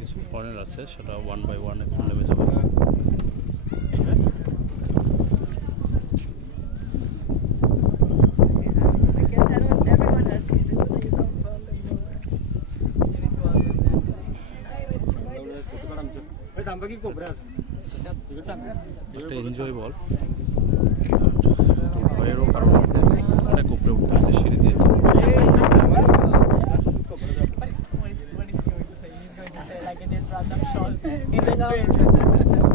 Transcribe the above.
কিছু ফরেনার আছে, সেটা 1 by 1 এখন নেমে যাবে। এনজয় বল, ভয়েরও কারণ আছে, অনেক উপরে উঠতে হচ্ছে সিঁড়ি দিয়ে। What is he going to say? He's going to say like in his random shot in the street.